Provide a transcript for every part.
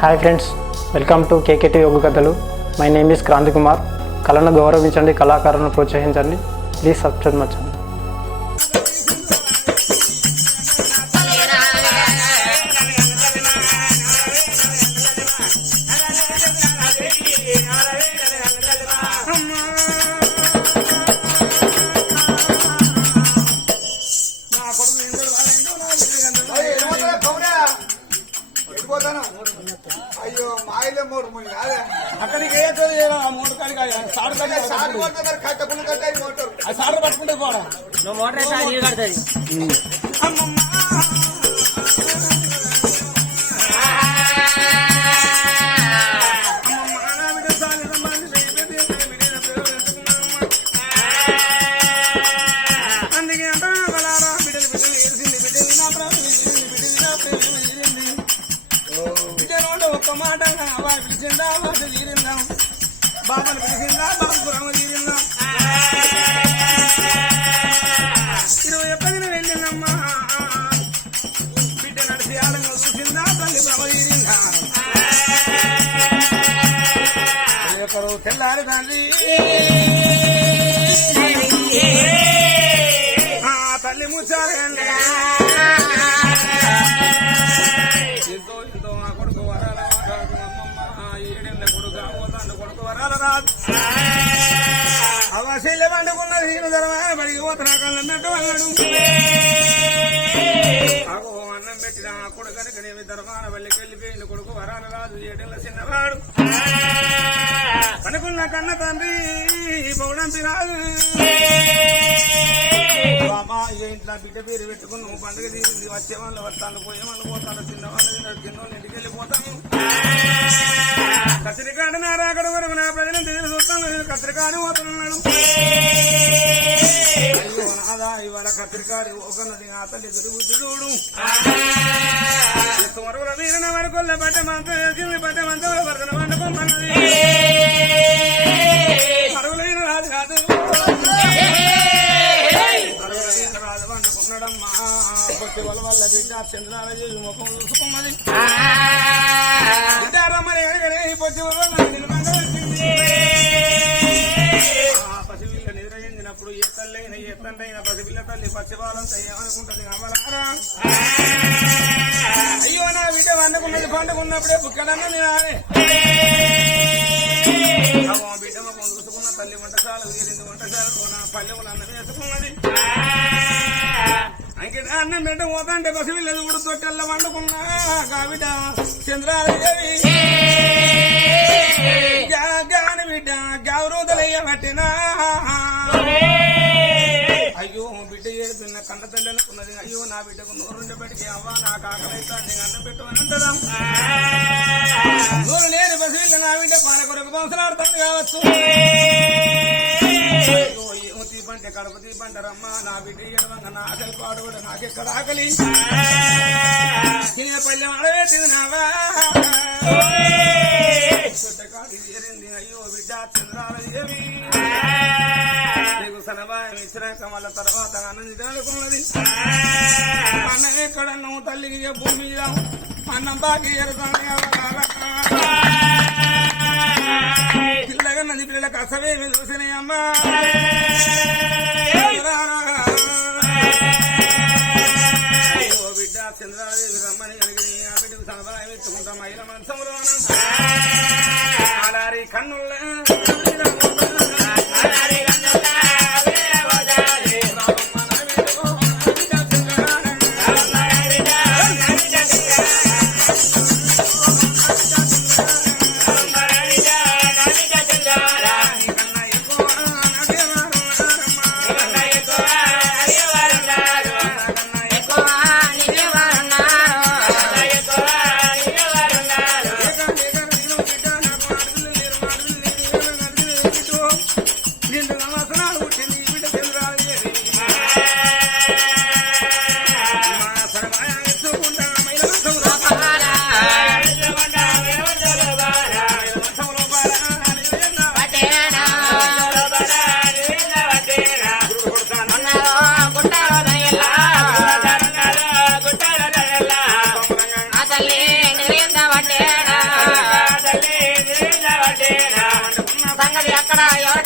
Hi friends, welcome to KKT యోగ కథలు. My name is Kranti Kumar. కళను గౌరవించండి, కళాకారులను ప్రోత్సహించండి. Please subscribe my channel. అయ్యో మాయిలే మూడు అక్కడికి మూడు సార్లు పట్టుకుంటే పోవడం నువ్వు మోటార్ అయితే నీళ్ళు కడుతుంది. అందుకే అంటా బిడ్డలు బిడ్డలు ఏరిసింది బిడ్డలు ఒక్క మాట వారు పిలిచిందా వారు తీరిందాం, బాబాను పిలిచిందా బాబురామ తీరిందాం. 21 వెళ్ళిందమ్మా బిడ్డ నడిచి ఆడంగా చూసిందా తల్లి భ్రమ తీరిందా. ఒకరు తెల్లారి తండ్రి తల్లి ముచ్చారండి ఎంతో ఎంతో ఆ కొడుకు వరాల అమ్మమ్మ 7 ఏళ్ళ కొడుకు అమ్మతాండు కొడుకు వరాల రాదు అవశీల పండుకున్నది నేను ధరమా బడికి పోతున్నా కళ్ళన్నట్టు అన్నాడు. అగో అన్నం పెట్టిన ఆ కొడుకు కనుకనేమి ధర్మాన వల్లికి వెళ్ళిపోయింది కొడుకు వరాల రాదు 7 ఏళ్ళ చిన్నవాడు అనుకున్న కన్న తండ్రి పౌడంతి రాదు. ఇంట్లో బిడ్డ పేరు పెట్టుకుని నువ్వు పండుగ తీరింది, వచ్చే వాళ్ళు వస్తాను పోయే వాళ్ళు పోతాను, చిన్నవాళ్ళు చిన్నవాళ్ళు ఇంటికి వెళ్ళిపోతాను. కత్తిరికాడు నా రాకడ వరకు నా ప్రజలను తెలియదు చూస్తాను, కత్తిరికాడు పోతున్నాడు. అయ్యో నాదా ఇవాళ కత్తిరికాడు ఒకన్నది ఆ తల్లి తిరుగుతుడు వరకుల వీరన వరకుల పట్టమంతా వేసింది, పట్టమంతా వరకుల వండుకోమన్నది అరుగులైన రాదు కాదు రాజు వండుకున్నాడమ్మా. పొట్టి వల్ల బిడ్డ చంద్రాల ముఖం చూసుకున్నది రమ్మని ఎడగనే పొట్టి వల్ల వచ్చింది. పసిపిల్ల నిద్రయించినప్పుడు ఏ తల్లైనా ఏ తండ్రైనా పసిపిల్ల తల్లి పచ్చిపాలంతా ఏమనుకుంటుంది అమలారా. అయ్యో నా బిడ్డ వండుకున్నది పండుకున్నప్పుడే బుక్కడన్నా తినాలి. బిడ్డ ముఖం చూసుకున్న తల్లి వంటశాల వేరింది, వంటశాలలో నా పల్లెములు అన్నం వేసుకున్నది. అంకిట అన్నం బిడ్డ పోతాంటే పసిపిల్లలు కూడా తొట్టెల్ల వండుకున్నా కాబిడ్డ చంద్రాదేవి గాని బిడ్డ గౌరవదలయ్య పట్టినా. అయ్యో బిడ్డ ఏడుతున్న కన్న తల్లి అనుకున్నది. అయ్యో నా బిడ్డకు నోరుండబెట్టికి అవ్వ నాకు ఆకలైతే నీకు అన్నం పెట్టమని అంటదా. నోరు లేని పసిపిల్ల నా బిడ్డ పాల కొరకు బంసలాడుతుంది కావచ్చు. తీపంటే కడప తీపంటారమ్మా నా బిడ్డ ఏడవంగా నా ఆకలి పాడు కూడా నాకెక్కడ ఆకలి తినే పల్లెం అడబెట్టింది నావా కాదు ఏరింది. అయ్యో బిడ్డ చంద్రాలదేవి నీకు సలభాయం ఇచ్చినాక మళ్ళా తర్వాత అన్నం తినాలనుకున్నది. అన్నం ఎక్కడ నువ్వు తల్లికి భూమి మీద అన్నం బాగా ఎరుతాను పిల్లగా నది పిల్లలకు అసవేమి చూసినాయమ్మా. బిడ్డ చంద్రాదేవి రమ్మని కలిగి ఆ బిడ్డకు సలభాయం ఇచ్చుకుంటాం మహిళ మనసంలో అలారి కన్నుల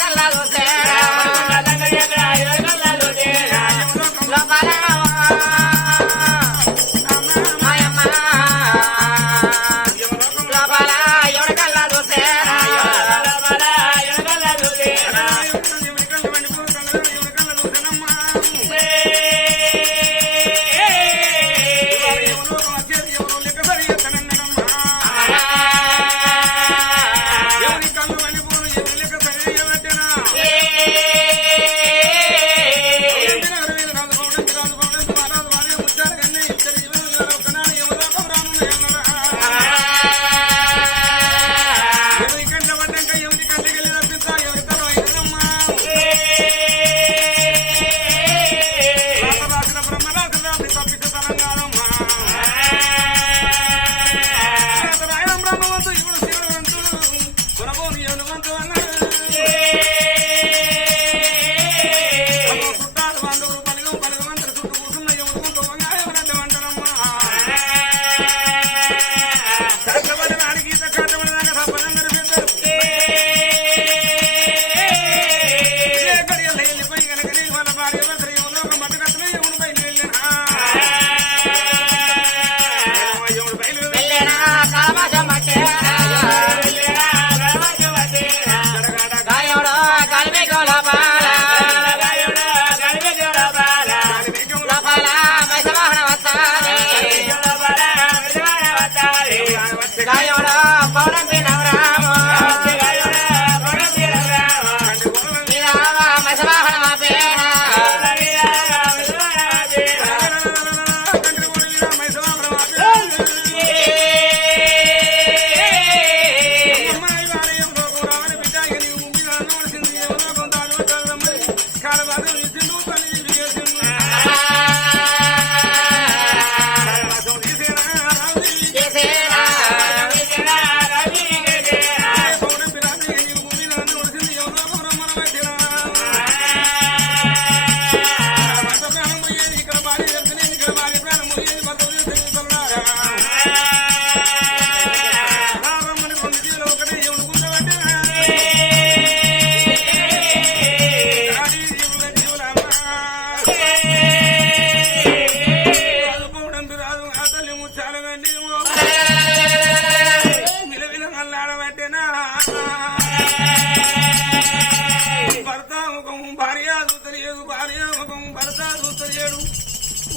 కల్లా చూసే లోపల మాయమ్మ లోపల ఎవరి కల్లా చూసే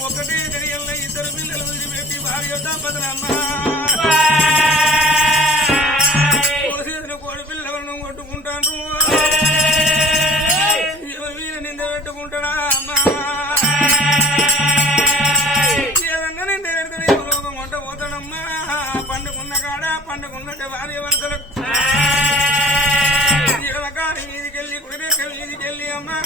ఒకటే గడియల్లో ఇద్దరు పిల్లలు వదిలిపెట్టి భార్య దంపతులమ్మా కోడి పిల్లలను కొట్టుకుంటాను నింద పెట్టుకుంటాడా అమ్మా ఏదన్నా నింద పెడతాడు రోగం వంట పోతాడమ్మా పండుకున్న కాడ పండుకున్నట్టే భార్య వరసలకు కాని మీదికెళ్ళి కుడిరెక్క మీదికెళ్ళి అమ్మా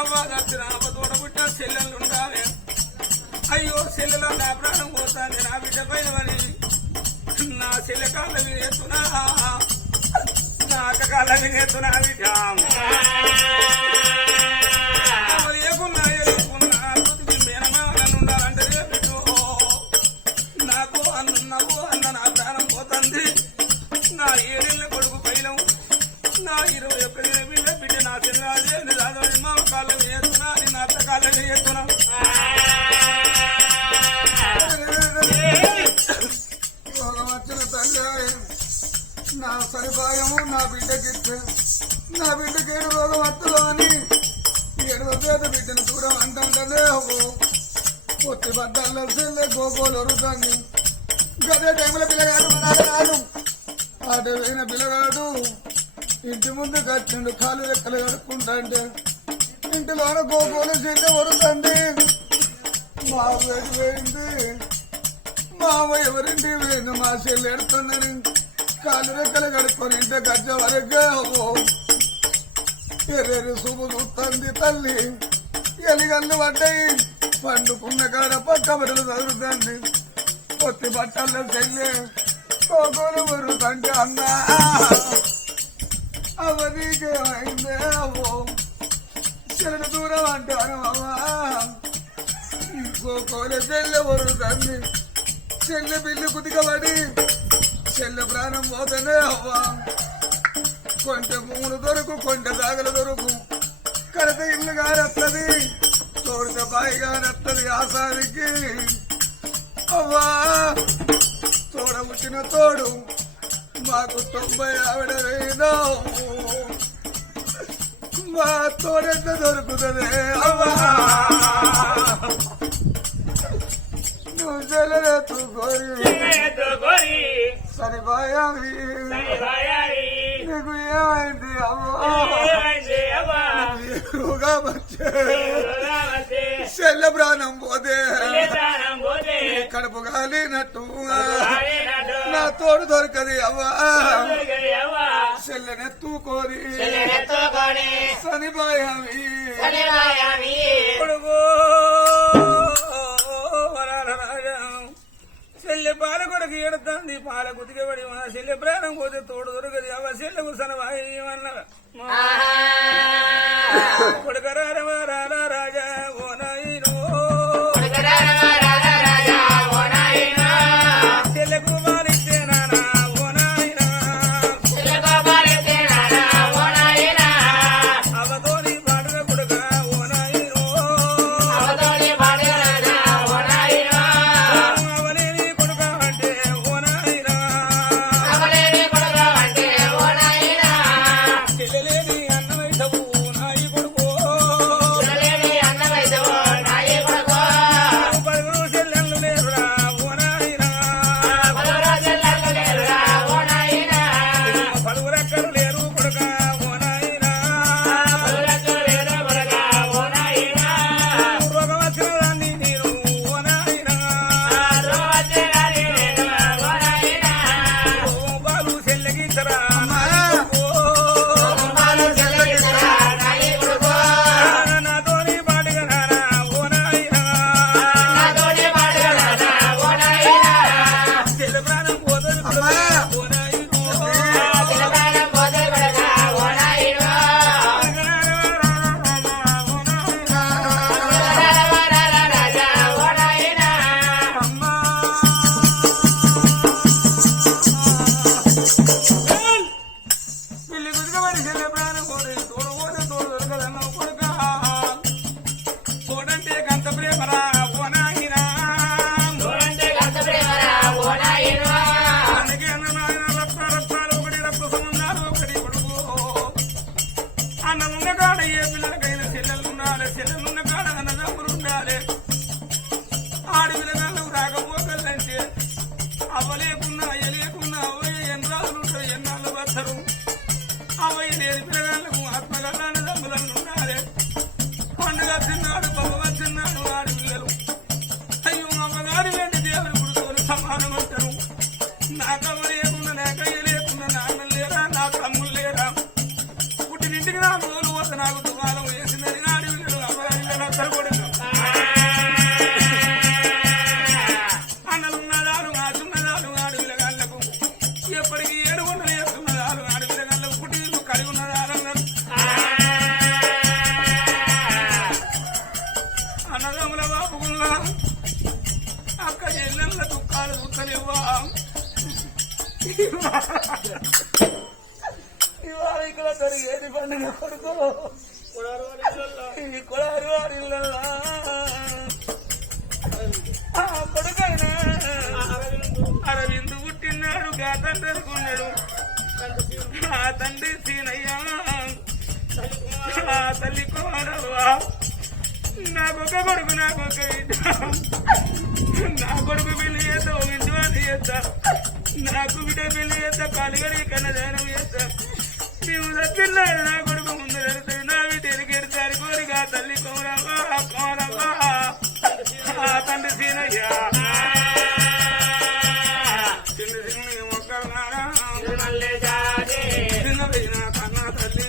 అవ్వ దచ్చిన అవ్వ తోడ పుట్టిన చెల్లెళ్ళు ఉండాలి. అయ్యో చెల్లెలో నా ప్రాణం పోతాంది నా బిడ్డ పైన మరి నా చెల్లె కాళ్ళ వినేస్తున్నా నా అక్క కాళ్ళ వినేస్తున్నా బిడ్డ ఏకున్నా ఎదుర్కొన్నా మేనమాలను ఉండాలంటే బిడ్డు నాకు అన్నున్నావు అన్న నా ప్రాణం పోతుంది. నా 7 ఏళ్ల కొడుకు పైలం నా 21 ఏళ్ల బిడ్డ బిడ్డ నా చిన్నదే నిజాది మా కాళ్ళ వేస్తున్నా నా అత్త కాళ్ళ వేస్తున్నా వచ్చిన తల్లి నా సరిపాయము నా బిడ్డకిస్తే నా బిడ్డకి 7 రోగం వస్తుందో అని 7వ పేద బిడ్డను దూరం అంటుంటదే పొత్తి బద్దల్లో చెల్లె గోగోలు వరుతాన్ని గదే టైంలో పిల్లగాడు రాడు ఆటైన పిల్లగాడు ఇంటి ముందుకు వచ్చిండు కాలు రెక్కలు కడుక్కుంటా అంటే ఇంటిలోన గోగోలు చెల్లె వరుతండి మా వేడి వేయింది మావ ఎవరింటి వేను మా చెల్లి ఎడుతుందని కాలు రెక్కలు కడుక్కొని ఇంటి గజ్జ వరకే ఎర్రెరు శుభు చూస్తుంది తల్లి ఎలిగల్లు పడ్డాయి పండుకున్న కాడ పక్క బరులు చదువుతుంది కొత్తి బట్టల్లో చెల్లి కోకోలు బరుతంటే అన్నా అవనీకేమైందే అవో చెల్లి దూరం అంటాను అమ్మా కోకోలు చెల్లె బరుతుంది చెల్లె బిల్లు కుదికబడి చెల్లె ప్రాణం పోతేనే అవ్వా కొంచె మూడు దొరకు కొంచె దాగలు దొరకు కడత ఇల్లు గారెత్తది తోడితే బాయి గారెత్తది ఆసానికి అవ్వా తోడ పుట్టిన తోడు మాకు 90 ఆవిడ వేదో మా తోడెంత దొరుకుతుంది అవ్వా నువ్వు చెల్లెత్తుకోరి సరిపోయావి నీకు ఏమైంది అవ్వగా చెల్ల ప్రాణం పోతే కడుపు కాలినట్టు నా తోడు దొరకది అవ్వా చెల్లెనెత్తుకోరి సరిపోయావి చెల్లె పాల కొరకు ఏడుతుంది పాల కుతికబడి మా చెల్లె ప్రాణం పోతే తోడు దొరకది అవ్వ చెల్లెకు సనవాయమన్నవా కొడుకరారవా రారా రాజా ఓ నాయనో చెల్లెకు మారితే నానా ఓ నాయనా అవతోని పాడున కొడుక ఓ నాయనో అవలేని కొడుక అంటే ఓ నాయనా చెల్లెలేని అన్నమైతవు నాయి కొడుకో నాకొక కొడుకు నాకొక బిడ్డ నా కొడుకు పెళ్లి చేస్తా ఇంటి వాళ్ళు చేస్తా నాకు బిడ్డ పెళ్లి చేస్తా కాలుగడి కన్నదానం చేస్తా మేము తప్పిన్నాడు నా కొడుకు ముందు పెడుతుంది నా బిడ్డ ఎరికెడతారు కోరిక తల్లి కోరవా కోరవా తండ్రి సీనయ్యా చిన్న చిన్న మొక్కలు నారా చిన్న పెయిన కన్నా తల్లి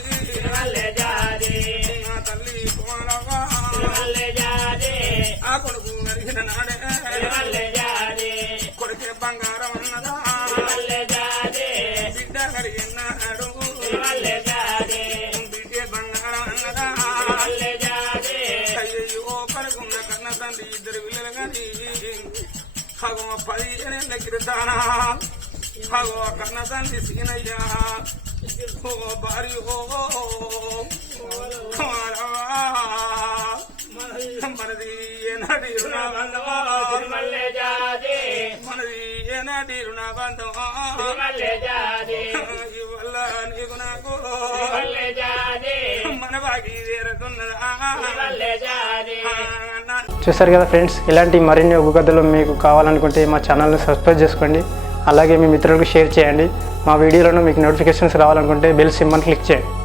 నా తల్లి కోరవా ఆ కొడుకు నరిగిన నాడే కొడుకే బంగారం అన్నదా బిడ్డ కడిగినాడు బిడ్డే బంగారం అన్నదా అయ్యో పడుకున్న కన్న తండ్రి ఇద్దరు పిల్లలు కానీ అగో 15 ఏళ్ళ క్రితానా అగో కన్న తండ్రి సీనయ్యా ఓ భార్య మనది ఏనాటి రుణా బంధమా మనది ఏనాటి రుణా బంధమా ఇవల్ల నీకు నాకు మన బాగి తీరుతున్నదా చూసారు కదా ఫ్రెండ్స్, ఇలాంటి మరిన్ని ఒగ్గు కథలు మీకు కావాలనుకుంటే మా ఛానల్ని సబ్స్క్రైబ్ చేసుకోండి. అలాగే మీ మిత్రులకు షేర్ చేయండి. మా వీడియోలను మీకు నోటిఫికేషన్స్ రావాలనుకుంటే బెల్ సింబల్ క్లిక్ చేయండి.